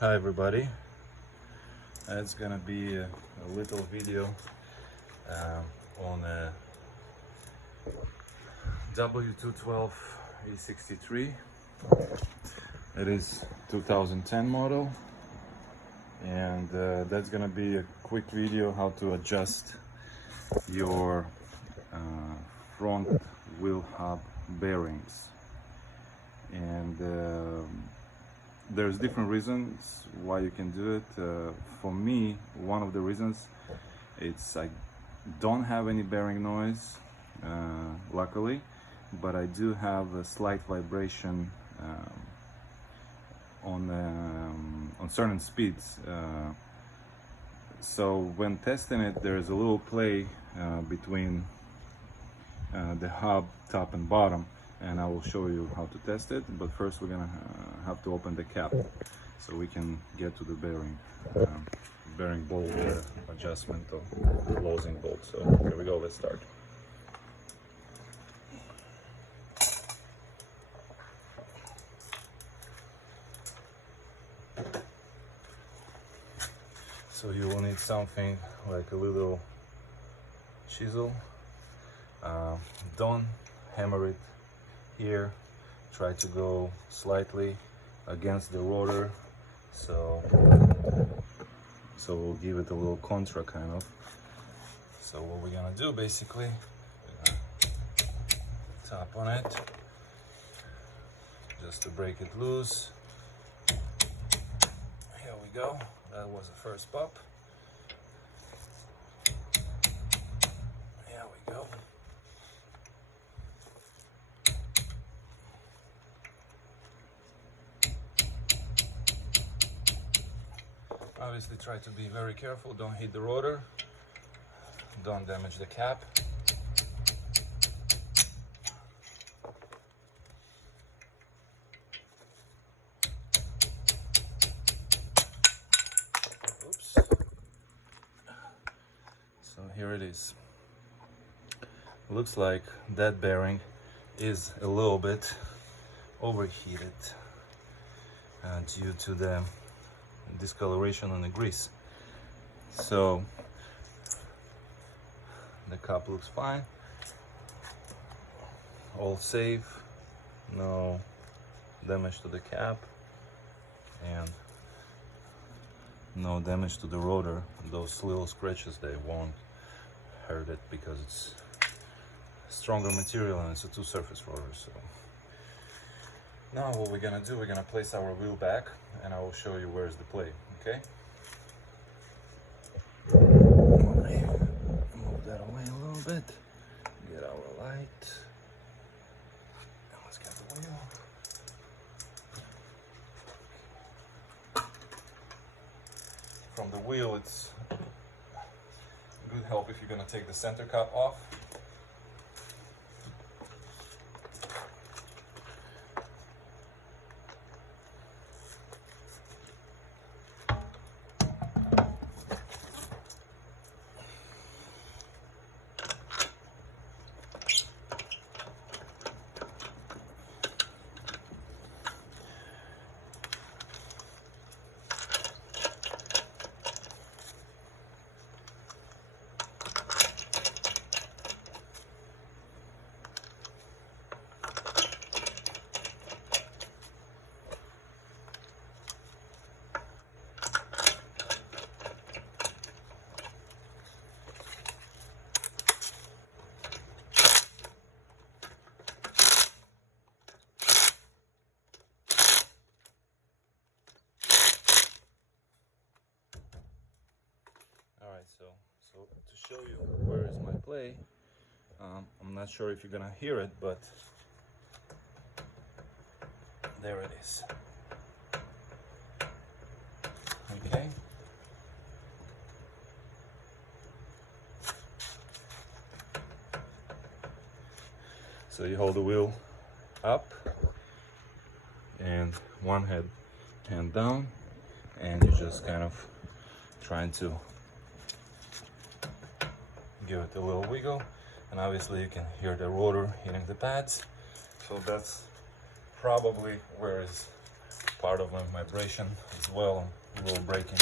Hi everybody, it's gonna be a little video on a W212 E63. It is 2010 model, and that's gonna be a quick video how to adjust your front wheel hub bearings. And there's different reasons why you can do it. For me, one of the reasons, it's I don't have any bearing noise, luckily, but I do have a slight vibration on certain speeds. So when testing it, there's a little play between the hub top and bottom, and I will show you how to test it. But first we're gonna have to open the cap so we can get to the bearing bolt adjustment or closing bolt. So here we go, let's start. So you will need something like a little chisel. Don't hammer it here, try to go slightly against the rotor, so we'll give it a little contra kind of. So what we're gonna do basically, we're gonna tap on it just to break it loose. Here we go, that was the first pop. Here we go. Obviously try to be very careful, don't hit the rotor, don't damage the cap. Oops. So here it is. Looks like that bearing is a little bit overheated due to the discoloration on the grease. So the cup looks fine, all safe, no damage to the cap, and no damage to the rotor. Those little scratches, they won't hurt it because it's stronger material and it's a two-surface rotor. So now what we're gonna do, we're gonna place our wheel back and I will show you where's the play, okay? Move that away a little bit, get our light, and let's get the wheel. From the wheel, it's good help if you're gonna take the center cap off. Alright, so to show you where is my play, I'm not sure if you're gonna hear it, but there it is. Okay. So you hold the wheel up and one hand down, and you just kind of trying to give it a little wiggle, and obviously you can hear the rotor hitting the pads. So that's probably where is part of my vibration as well, a little braking.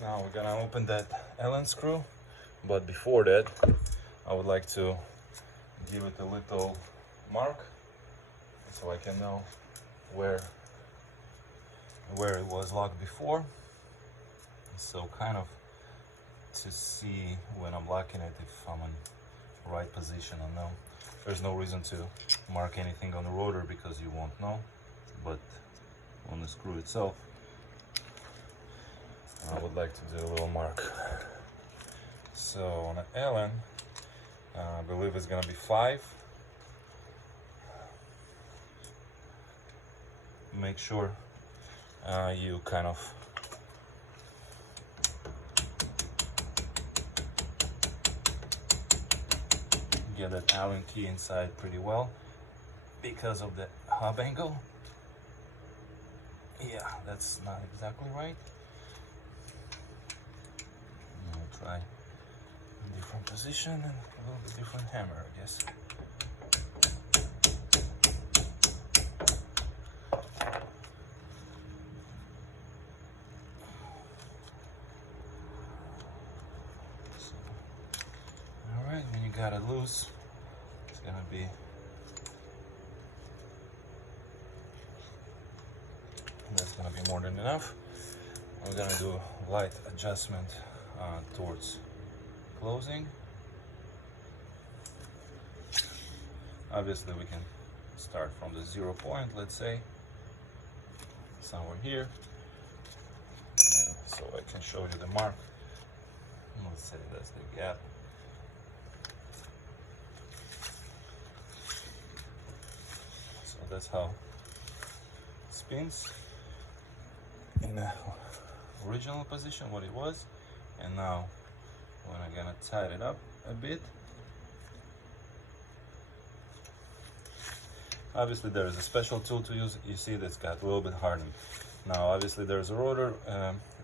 Now we're gonna open that Allen screw, but before that I would like to give it a little mark so I can know where it was locked before, so kind of to see when I'm locking it if I'm in the right position or no. There's no reason to mark anything on the rotor because you won't know, but on the screw itself I would like to do a little mark. So on an Allen, I believe it's gonna be 5. Make sure you kind of get that Allen key inside pretty well because of the hub angle. Yeah, that's not exactly right. I'll try a different position and a little bit different hammer, I guess. Alright, when you got it loose, it's gonna be more than enough. We're gonna do a light adjustment towards closing. Obviously we can start from the 0 point, let's say somewhere here, and so I can show you the mark. Let's say that's the gap. So that's how it spins in the original position, what it was. And now when I'm gonna tighten it up a bit, obviously there is a special tool to use. You see that's got a little bit hardened. Now obviously there's a rotor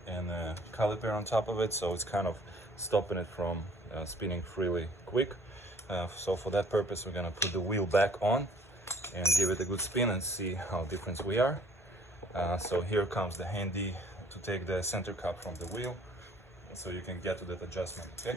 and a caliper on top of it, so it's kind of stopping it from spinning freely quick. So for that purpose we're gonna put the wheel back on and give it a good spin and see how different we are. So here comes the handy to take the center cap from the wheel, so you can get to that adjustment, okay?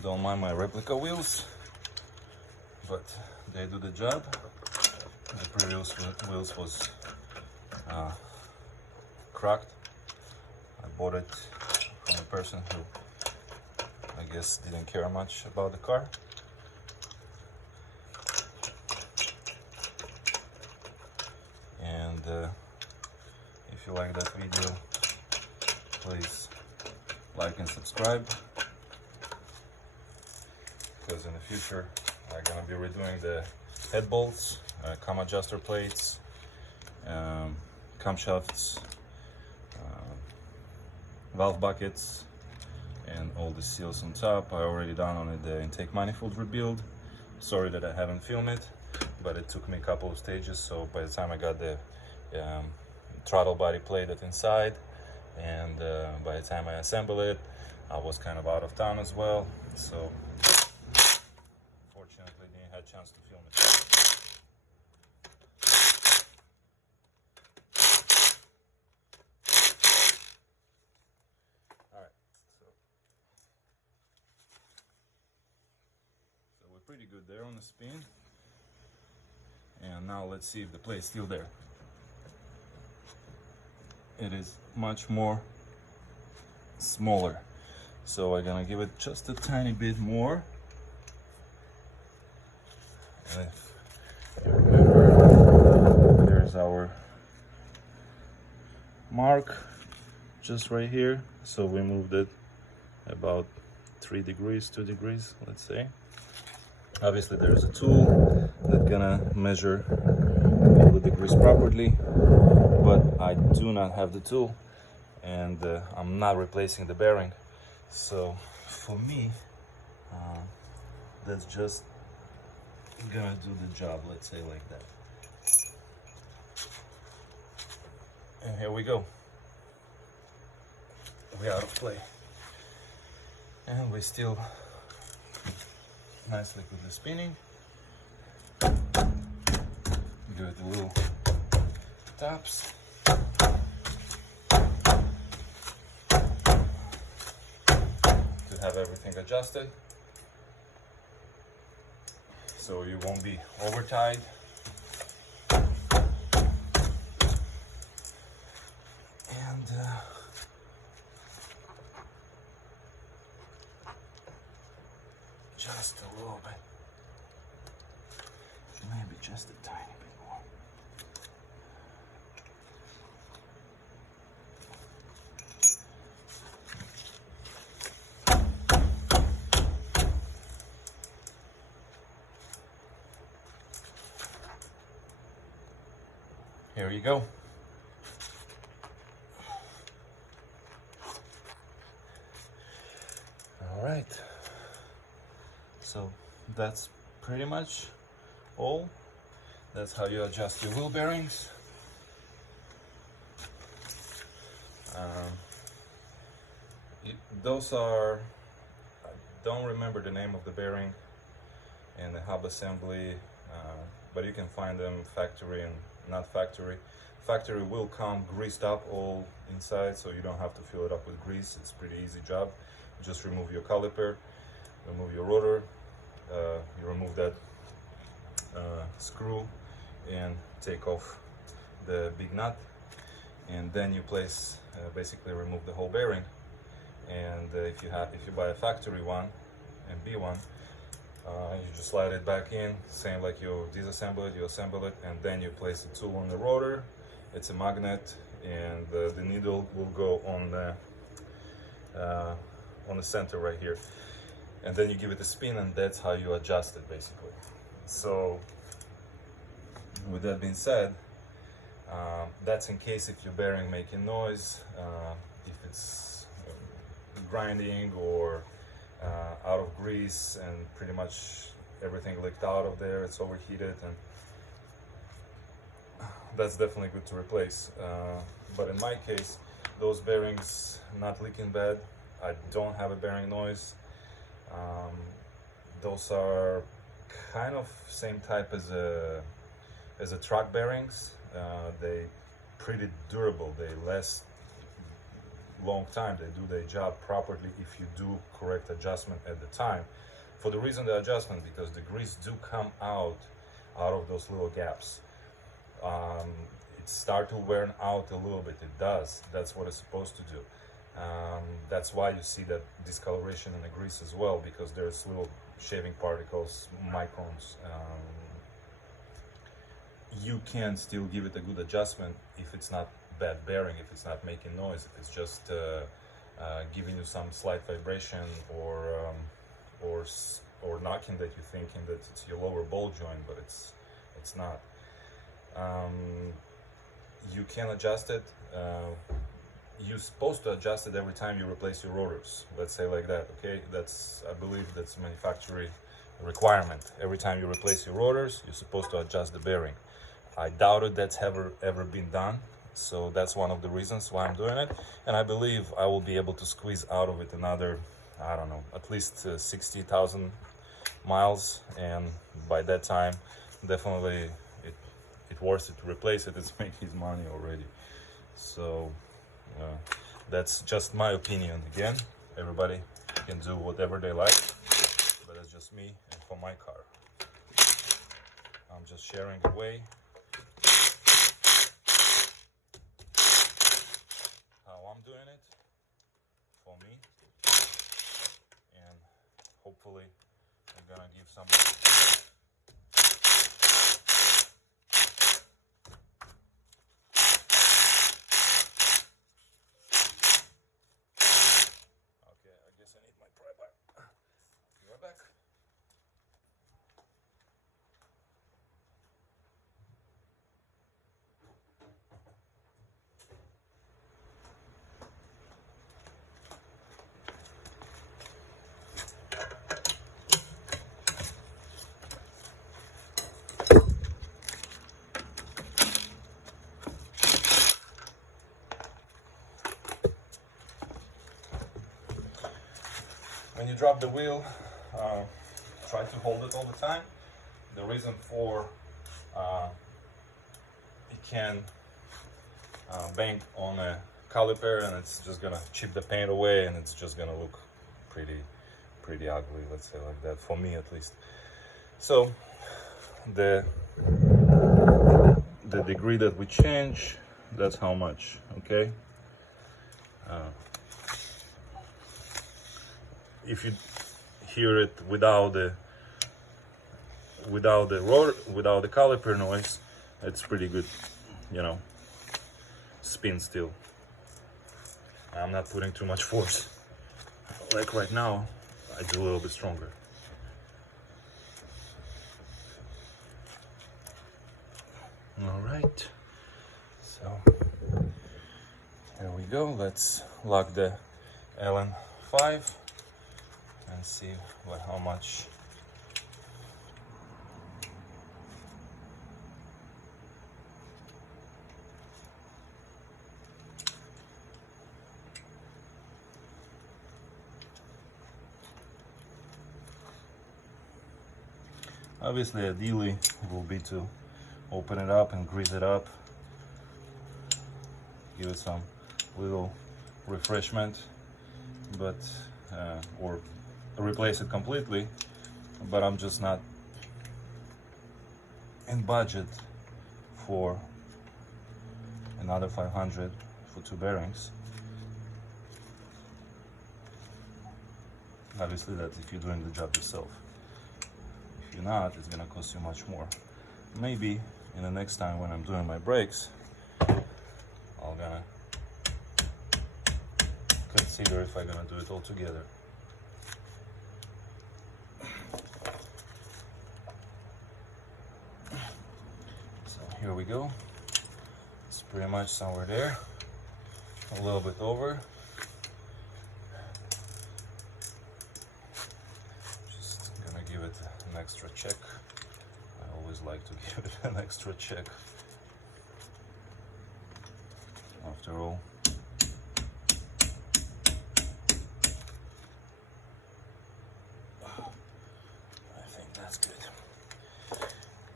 Don't mind my replica wheels, but they do the job. The previous wheels was cracked. I bought it from a person who I guess didn't care much about the car. And if you like that video, please like and subscribe, because in the future I'm gonna be redoing the head bolts, cam adjuster plates, camshafts, valve buckets, and all the seals on top. I already done on it the intake manifold rebuild. Sorry that I haven't filmed it, but it took me a couple of stages, so by the time I got the throttle body plated inside, and by the time I assembled it, I was kind of out of town as well, so fortunately didn't have a chance to film it. Alright, so we're pretty good there on the spin. And now let's see if the plate is still there. It is much more smaller, so I'm gonna give it just a tiny bit more. And if you remember, there's our mark just right here, so we moved it about 3 degrees, 2 degrees, let's say. Obviously there's a tool that's gonna measure all the degrees properly, but I do not have the tool, and I'm not replacing the bearing, so for me that's just gonna do the job, let's say like that. And here we go, we out of play, and we still nicely with the spinning. Give it a little taps. To have everything adjusted, so you won't be over tied. And just a little bit, maybe just a tiny bit more. Here you go. All right. So that's pretty much all. That's how you adjust your wheel bearings. Those are, I don't remember the name of the bearing and the hub assembly, but you can find them factory and not factory. Factory will come greased up all inside, so you don't have to fill it up with grease. It's a pretty easy job. Just remove your caliper, remove your rotor, you remove that screw and take off the big nut, and then you place basically remove the whole bearing. And if you buy a factory one and B one, you just slide it back in, same like you disassemble it, you assemble it, and then you place the tool on the rotor. It's a magnet, and the needle will go on the center right here, and then you give it a spin, and that's how you adjust it basically. So with that being said, that's in case if your bearing making noise, if it's grinding or out of grease and pretty much everything leaked out of there, it's overheated, and that's definitely good to replace. But in my case, those bearings not leaking bad. I don't have a bearing noise. Those are kind of same type as a truck bearings. They pretty durable. They last long time. They do their job properly if you do correct adjustment at the time. For the reason the adjustment, because the grease do come out of those little gaps. It start to wear out a little bit. It does. That's what it's supposed to do. That's why you see that discoloration in the grease as well, because there's little shaving particles, microns. You can still give it a good adjustment if it's not bad bearing, if it's not making noise, if it's just giving you some slight vibration or knocking that you're thinking that it's your lower ball joint, but it's not. You can adjust it. You're supposed to adjust it every time you replace your rotors, let's say like that, okay? I believe that's a manufacturing requirement. Every time you replace your rotors, you're supposed to adjust the bearing. I doubted that's ever been done, so that's one of the reasons why I'm doing it. And I believe I will be able to squeeze out of it another, I don't know, at least 60,000 miles, and by that time, definitely it's worth it to replace it. It's making money already. So that's just my opinion. Again, everybody can do whatever they like, but that's just me and for my car. I'm just sharing the way how I'm doing it for me, and hopefully I'm gonna give some. Okay, I guess I need my pry bar. Be right back. When you drop the wheel, try to hold it all the time. The reason for it can bang on a caliper and it's just gonna chip the paint away, and it's just gonna look pretty ugly, let's say like that, for me at least. So the degree that we change, that's how much, okay? If you hear it without the rotor, without the caliper noise, it's pretty good, you know, spin still. I'm not putting too much force. Like right now, I do a little bit stronger. All right, so here we go. Let's lock the LN5 and see how much. Obviously, ideally, will be to open it up and grease it up, give it some little refreshment, but or replace it completely. But I'm just not in budget for another 500 for 2 bearings. Obviously, that's if you're doing the job yourself. If you're not, it's gonna cost you much more. Maybe in the next time when I'm doing my brakes, I'm gonna consider if I'm gonna do it all together. So here we go. It's pretty much somewhere there, a little bit over. Just gonna give it an extra check. I always like to give it an extra check. After all, I think that's good.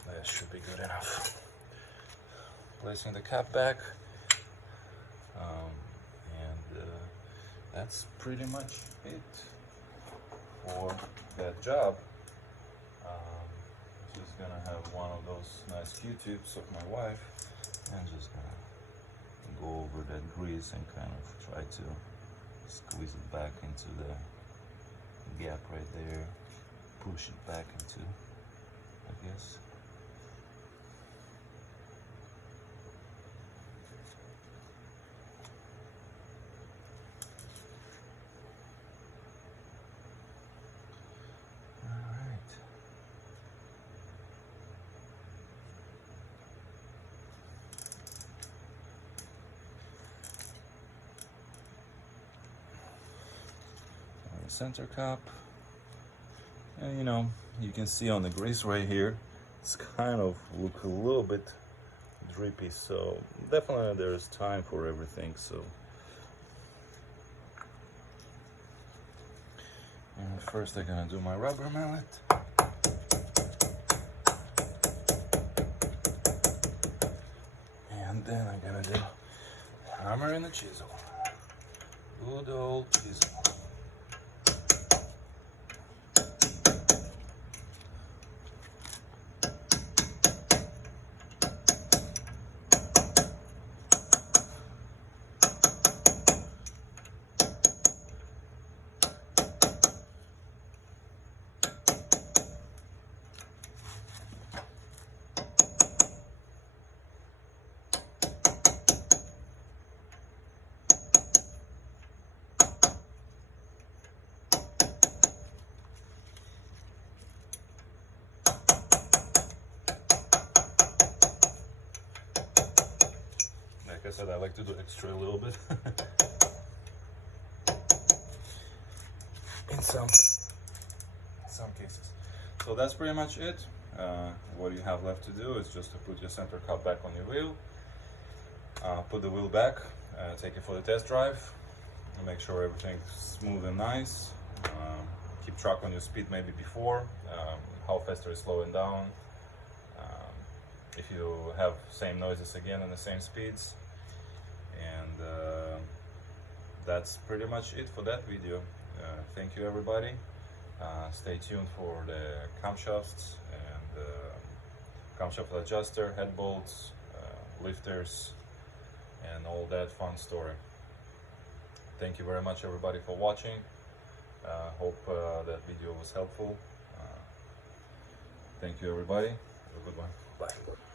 That should be good enough. Placing the cap back, and that's pretty much it for that job. Just gonna have one of those nice Q-tips of my wife and just gonna go over that grease and kind of try to squeeze it back into the gap right there, push it back into, I guess. Center cap, and you know, you can see on the grease right here, it's kind of look a little bit drippy, so definitely there's time for everything. So and first I'm gonna do my rubber mallet, and then I'm gonna do hammer and a chisel, good old chisel. said, I like to do extra a little bit. In some cases. So that's pretty much it. What you have left to do is just to put your center cut back on your wheel, put the wheel back, take it for the test drive, and make sure everything's smooth and nice. Keep track on your speed maybe before, how fast are you slowing down, if you have same noises again and the same speeds. And that's pretty much it for that video. Thank you everybody. Stay tuned for the camshafts and camshaft adjuster, head bolts, lifters, and all that fun story. Thank you very much everybody for watching. Hope that video was helpful. Thank you everybody. Have a good one. Bye.